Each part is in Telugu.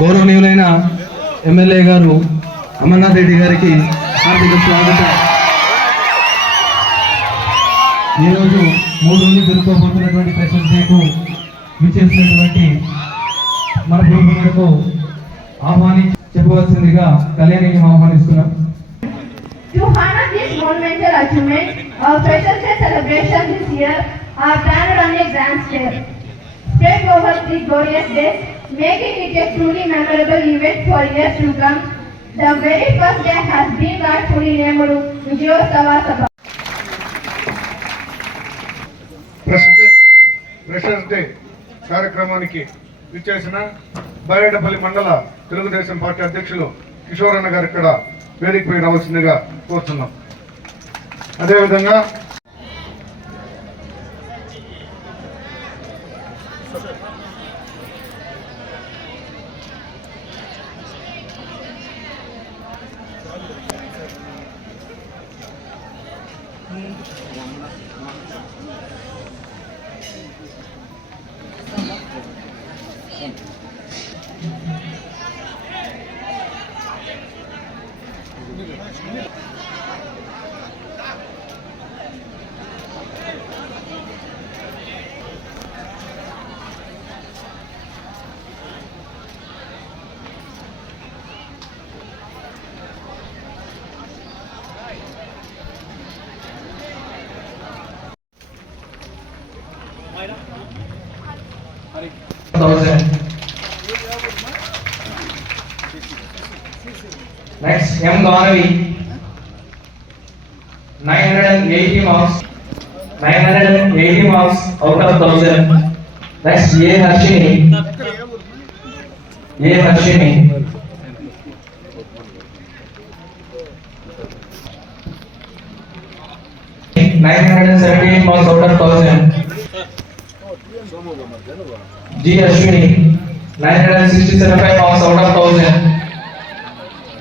గౌరవనీయులైన ఎమ్మెల్యే గారు అమర్నాథ్ రెడ్డి గారికి హార్దిక స్వాగతం ఈరోజు మూడు రోజులు జరుపుకోబోతున్నటువంటి ప్రెసిడెంట్ డేకు విచ్చేసినటువంటి మన ప్రభుత్వకు ఆహ్వాని చెప్పవలసిందిగా కళ్యాణిని ఆహ్వానిస్తున్నాం To honor this monumental achievement, our Freshers' Day celebration this year are planned on a grand scale. Spread over three glorious days, making it a truly memorable event for years to come. The very first day has been rightfully named Vijayostava Sabha. Freshers day కార్యక్రమానికి విచ్చేసిన బయటపల్లి మండల తెలుగుదేశం పార్టీ అధ్యక్షులు కిషోర్ అన్న గారు ఇక్కడ వేదికపై రావాల్సిందిగా కోరుతున్నాం అదేవిధంగా Next, M Ganavi, 980 marks, 980 marks out of 1000. Next, A Harshini, A Harshini. Nine hundred and seventy-eight marks out of thousand. G. Ashwini, 967 marks out of 1000.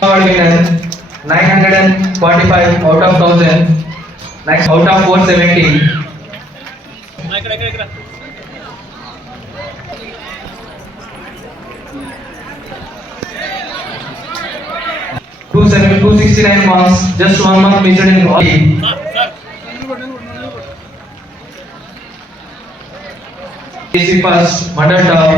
Third winner, 945 out of 1000. Next, out of 470. Two seven two sixty nine marks, just one mark missed in all. AC first, mother top.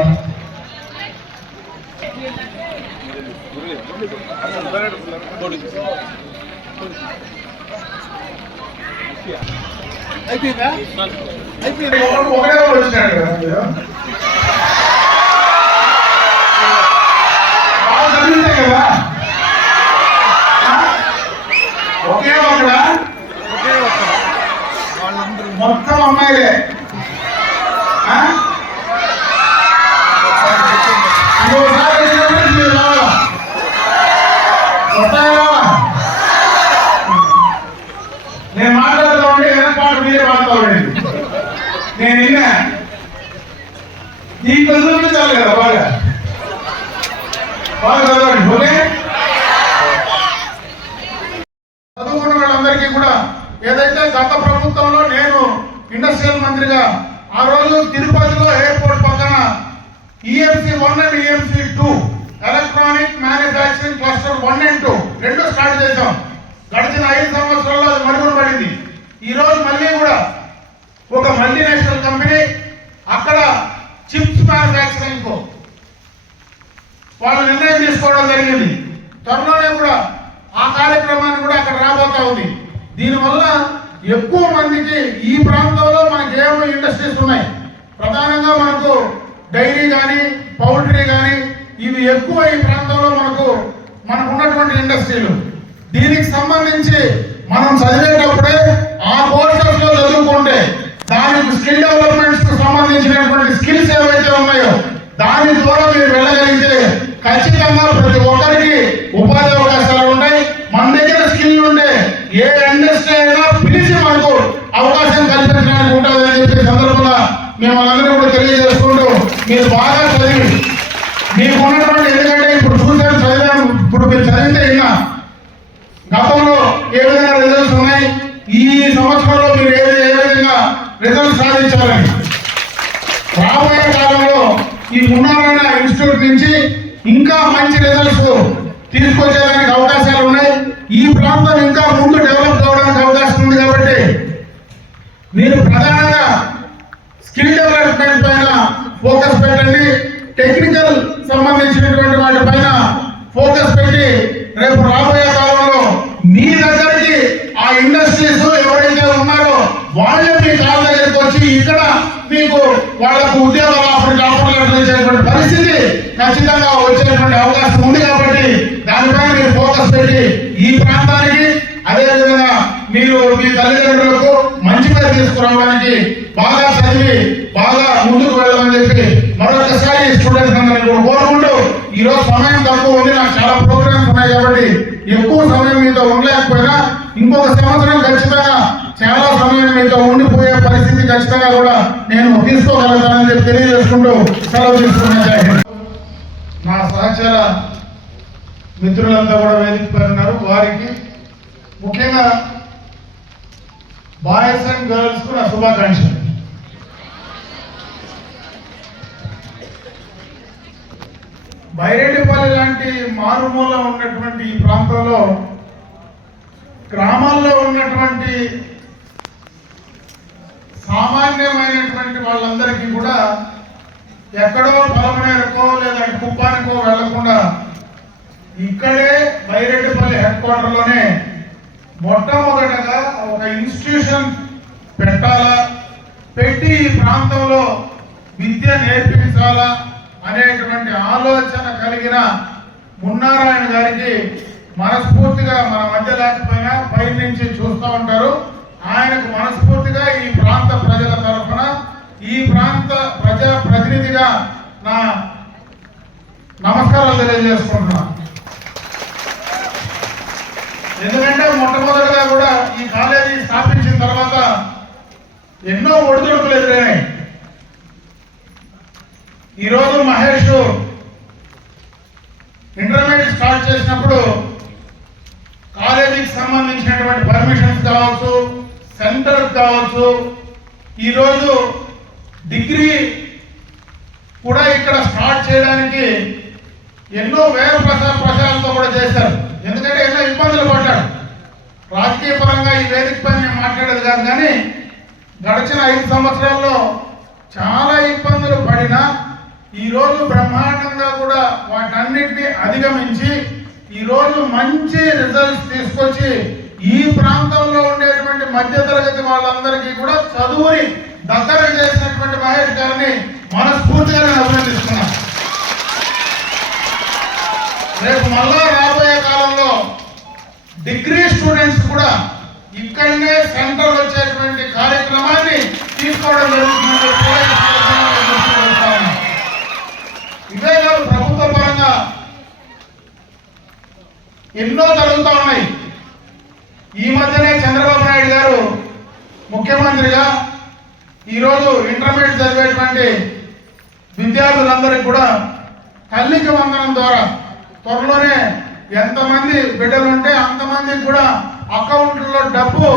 ఒకడు ఒకడే ఒకడు వచ్చినాడు నేను మాట్లాడుతూ ఉంటే వెనకాడు మీరే పాడుతూ ఉండండి. నేను విన్నా. దీంట్లో చూపించాలి కదా బాగా. బాగా చదవండి ఓకే? చదువుకున్న వాళ్ళందరికీ కూడా ఏదైతే గత ప్రభుత్వంలో నేను ఇండస్ట్రియల్ మంత్రిగా ఆ రోజు తిరుపతిలో ఎయిర్పోర్ట్ పక్కన EMC one and EMC two electronic manufacturing cluster one and two రెండు స్టార్ట్ చేశాం. గడిచిన ఐదు ఈరోజు మళ్ళీ కూడా ఒక మల్టీనేషనల్ కంపెనీ అక్కడ చిప్స్ మ్యానుఫ్యాక్చరింగ్ వాళ్ళు నిర్ణయం తీసుకోవడం జరిగింది. త్వరలోనే కూడా ఆ కార్యక్రమాన్ని కూడా అక్కడ రాబోతా ఉంది. దీనివల్ల ఎక్కువ మందికి ఈ ప్రాంతంలో మనకి ఏమో ఇండస్ట్రీస్ ఉన్నాయి. ప్రధానంగా మనకు డైరీ కానీ పౌల్ట్రీ కానీ ఇవి ఎక్కువ ఈ ప్రాంతంలో మనకు మనకు ఉన్నటువంటి ఇండస్ట్రీలు దీనికి సంబంధించి మనం చదివేటప్పుడే ఆ కోర్సెస్లో చదువుకుంటే దానికి స్కిల్ డెవలప్మెంట్స్కు సంబంధించినటువంటి స్కిల్స్ ఏవైతే ఉన్నాయో దాని ద్వారా మీరు వెళ్ళగలిగితే ఖచ్చితంగా ప్రతి ఒక్కరికి ఉపాధి అవకాశాలు ఉంటాయి. మన దగ్గర స్కిల్ ఉంటే ఏ ఇండస్ట్రీ అయినా పిలిచి మనకు అవకాశం కల్పించడానికి ఉంటుంది అని చెప్పే సందర్భంగా మేము అందరూ కూడా తెలియజేసుకుంటూ మీరు బాగా చదివి మీకున్న ఉన్నటువంటి ఎందుకంటే ఇప్పుడు చూసాను చదివాను ఇప్పుడు మీరు చదివితే విన్నా గతంలో ఏ విధంగా రిజల్ట్స్ ఉన్నాయి ఈ సంవత్సరంలో మీరు ఏ ఏ విధంగా రిజల్ట్ నుంచి ఇంకా మంచి రిజల్ట్స్ తీసుకొచ్చేదానికి అవకాశాలు ఉన్నాయి. ఈ ప్రాంతం ఇంకా ముందు డెవలప్ కావడానికి అవకాశం ఉంది కాబట్టి మీరు ప్రధానంగా స్కిల్ డెవలప్మెంట్ పైన ఫోకస్ పెట్టండి. టెక్నికల్ సంబంధించినటువంటి వాటి పైన ఫోకస్ పెట్టి రేపు రాబోయే కాలంలో మీ దగ్గరికి ఆ ఇండస్ట్రీస్ ఎవరైతే ఉన్నారో వాళ్ళే మీ కాళ్ళ దగ్గరికి వచ్చి ఇక్కడ మీకు వాళ్ళకు ఉద్యోగం ఆఫర్ ఆఫర్లు ఇచ్చేటువంటి పరిస్థితి ఖచ్చితంగా వచ్చేటువంటి అవకాశం ఉంది కాబట్టి దానిపైన మీరు ఫోకస్ పెట్టి ఈ ప్రాంతానికి అదేవిధంగా మీరు మీ తల్లిదండ్రులకు మంచి పేరు తీసుకురావడానికి బాగా చదివి బాగా ముందుకు వెళ్ళమని చెప్పి మరొకసారి స్టూడెంట్స్ అందరినీ కూడా కోరుకుంటూ ఈ రోజు సమయం తక్కువ ఉంది. నాకు చాలా ప్రోగ్రామ్స్ ఉన్నాయి కాబట్టి ఎక్కువ సమయం మీతో ఉండలేకపోయినా ఇంకొక సంవత్సరం ఖచ్చితంగా చాలా సమయం మీతో ఉండిపోయే పరిస్థితి ఖచ్చితంగా కూడా నేను తీసుకోగలుగుతానని చెప్పి తెలియజేసుకుంటూ సెలవు తీసుకున్నాను. నా సహచర మిత్రులంతా కూడా వేదిక ఉన్నారు. వారికి ముఖ్యంగా బాయ్స్ అండ్ గర్ల్స్కు నా శుభాకాంక్షలు. బైరెడ్డిపల్లి లాంటి మారుమూల ఉన్నటువంటి ఈ ప్రాంతంలో గ్రామాల్లో ఉన్నటువంటి సామాన్యమైనటువంటి వాళ్ళందరికీ కూడా ఎక్కడో పొలమనేరుకో లేదా కుప్పానికో వెళ్ళకుండా ఇక్కడే బైరెడ్డిపల్లి హెడ్ క్వార్టర్లోనే మొట్టమొదటగా ఒక ఇన్స్టిట్యూషన్ పెట్టాలా? పెట్టి ఈ ప్రాంతంలో విద్య నేర్పించాలా? అనేటువంటి ఆలోచన కలిగిన మున్నారాయణ గారికి మనస్ఫూర్తిగా మన మధ్య లేకపోయినా పై నుంచి చూస్తూ ఉంటారు. ఆయనకు మనస్ఫూర్తి ప్రజల తరఫున ఈ ప్రాంత ప్రజా ప్రతినిధిగా నా నమస్కారాలు తెలియజేసుకుంటున్నాను ఎందుకంటే మొట్టమొదటిగా కూడా ఈ కాలేజీ స్థాపించిన తర్వాత ఎన్నో ఒడిదుడుకులు ఎదురైనాయి. ఈరోజు మహేష్ ఇంటర్మీడియట్ స్టార్ట్ చేసినప్పుడు కాలేజీకి సంబంధించినటువంటి పర్మిషన్స్ కావచ్చు సెంటర్ కావచ్చు ఈరోజు డిగ్రీ కూడా ఇక్కడ స్టార్ట్ చేయడానికి ఎన్నో వేల ప్రసార ప్రచారంతో కూడా చేశారు. ఎందుకంటే ఎన్నో ఇబ్బందులు పడ్డాడు రాజకీయ పరంగా ఈ వేదిక పైన నేను మాట్లాడేది కాదు కానీ గడిచిన ఐదు సంవత్సరాల్లో చాలా ఇబ్బందులు పడినా ఈ రోజు బ్రహ్మాండంగా కూడా వాటన్నిటిని అధిగమించి ఈ రోజు మంచి రిజల్ట్స్ తీసుకొచ్చి ఈ ప్రాంతంలో ఉండేటువంటి మధ్యతరగతి వాళ్ళందరికీ కూడా చదువుని దగ్గర చేసినటువంటి మహేష్ గారిని మనస్ఫూర్తిగా నేను అభినందిస్తున్నాను. రేపు మళ్ళా రాబోయే కాలంలో డిగ్రీ స్టూడెంట్స్ కూడా ఇక్కడనే సెంటర్ వచ్చేటువంటి కార్యక్రమాన్ని తీసుకోవడం జరుగుతుంది చెప్పి కూడా ఈ సందర్భంగా నేను గుర్తు చేస్తా ఉన్నాను. ఇవే కాదు ప్రభుత్వ పరంగా ఎన్నో జరుగుతూ ఉన్నాయి ఈ మధ్యనే చంద్రబాబు నాయుడు గారు ముఖ్యమంత్రిగా ఈరోజు ఇంటర్మీడియట్ చదివేటువంటి విద్యార్థులందరికీ కూడా తల్లికి వందనం ద్వారా త్వరలోనే ఎంతమంది బిడ్డలు ఉంటే అంతమందికి కూడా అకౌంట్లో డబ్బు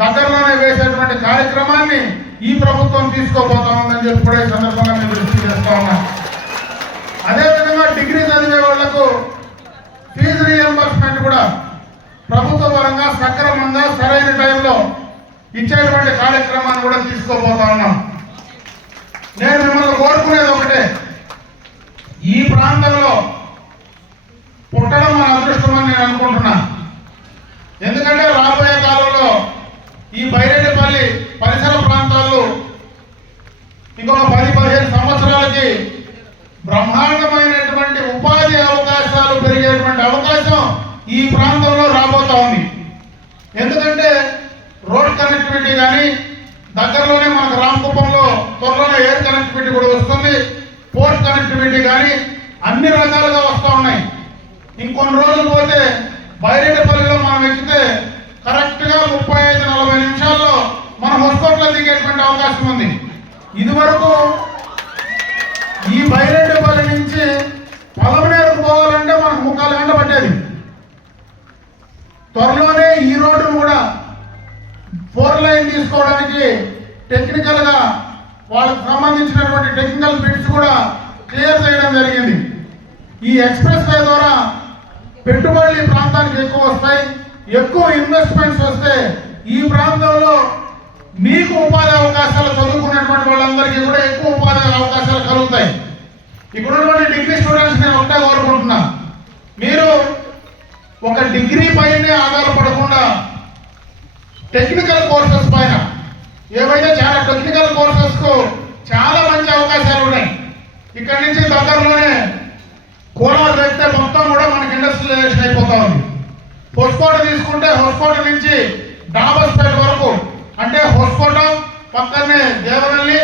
దగ్గరలోనే వేసేటువంటి కార్యక్రమాన్ని ఈ ప్రభుత్వం తీసుకోబోతా ఉందని చెప్పి కూడా ఈ సందర్భంగా నేను దృష్టి చేస్తా ఉన్నా. అదేవిధంగా డిగ్రీ చదివే వాళ్ళకు ఫీజు రియంబర్స్మెంట్ కూడా ప్రభుత్వ పరంగా సక్రమంగా సరైన టైంలో ఇచ్చేటువంటి కార్యక్రమాన్ని కూడా తీసుకోబోతా ఉన్నాం. నేను మిమ్మల్ని కోరుకునేది ఒకటే ఈ ప్రాంతంలో పుట్టడం మన అదృష్టం అని నేను అనుకుంటున్నా. ఎందుకంటే రాబోయే కాలంలో ఈ బైరెడ్డిపల్లి పరిసర ప్రాంతాల్లో ఇంకొక పది పదిహేను సంవత్సరాలకి బ్రహ్మాండమైనటువంటి ఉపాధి అవకాశాలు పెరిగేటువంటి అవకాశం ఈ ప్రాంతంలో రాబోతా ఉంది ఎందుకంటే రోడ్ కనెక్టివిటీ కానీ దగ్గరలోనే మనకు రామకుప్పంలో త్వరలోనే ఎయిర్ కనెక్టివిటీ కూడా వస్తుంది పోర్ట్ కనెక్టివిటీ కానీ అన్ని రకాలుగా వస్తూ ఉన్నాయి ఇంకొన్ని రోజులు పోతే బైరేడుపల్లిలో మనం ఎక్కితే కరెక్ట్గా ముప్పై ఐదు నలభై నిమిషాల్లో మన హొస్కోట్లో దిగేటువంటి అవకాశం ఉంది. ఇదివరకు ఈ బైరెడ్డిపల్లి నుంచి పొలమనేరుకు పోవాలంటే మనకు ముక్కాలు గంట పట్టేది. త్వరలోనే ఈ రోడ్డును కూడా ఫోర్ లైన్ తీసుకోవడానికి టెక్నికల్గా వాళ్ళకి సంబంధించినటువంటి టెక్నికల్ బిట్స్ కూడా క్లియర్ చేయడం జరిగింది. ఈ ఎక్స్ప్రెస్ వే ద్వారా పెట్టుబడులు ఈ ప్రాంతానికి ఎక్కువ వస్తాయి. ఎక్కువ ఇన్వెస్ట్మెంట్స్ వస్తే ఈ ప్రాంతంలో మీకు ఉపాధి అవకాశాలు చదువుకున్నటువంటి వాళ్ళందరికీ కూడా ఎక్కువ ఉపాధి అవకాశాలు కలుగుతాయి. ఇక్కడ ఉన్నటువంటి డిగ్రీ స్టూడెంట్స్ నేను ఒకటే కోరుకుంటున్నా. మీరు ఒక డిగ్రీ పైనే ఆధారపడకుండా టెక్నికల్ కోర్సెస్ పైన ఏవైతే చాలా టెక్నికల్ కోర్సెస్కు చాలా మంచి అవకాశాలు ఉన్నాయి. ఇక్కడి నుంచి దగ్గరలోనే కోలార్ పెడితే మొత్తం కూడా మనకి ఇండస్ట్రియలైజేషన్ అయిపోతా ఉంది. హొస్కోట తీసుకుంటే హొస్కోట నుంచి డాబస్పేట వరకు. అంటే హొస్కోట పక్కనే దేవనల్లి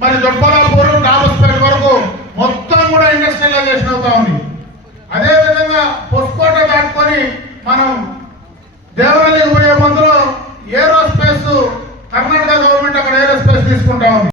మరి దొడ్పలాపూర్ డాబస్పేట వరకు మొత్తం కూడా ఇండస్ట్రియలైజేషన్ అవుతా ఉంది. అదేవిధంగా హొస్కోట దాటుకొని మనం దేవరల్లికి పోయే మందులో ఏరోస్పేస్ కర్ణాటక గవర్నమెంట్ అక్కడ ఏరోస్పేస్ తీసుకుంటా ఉంది.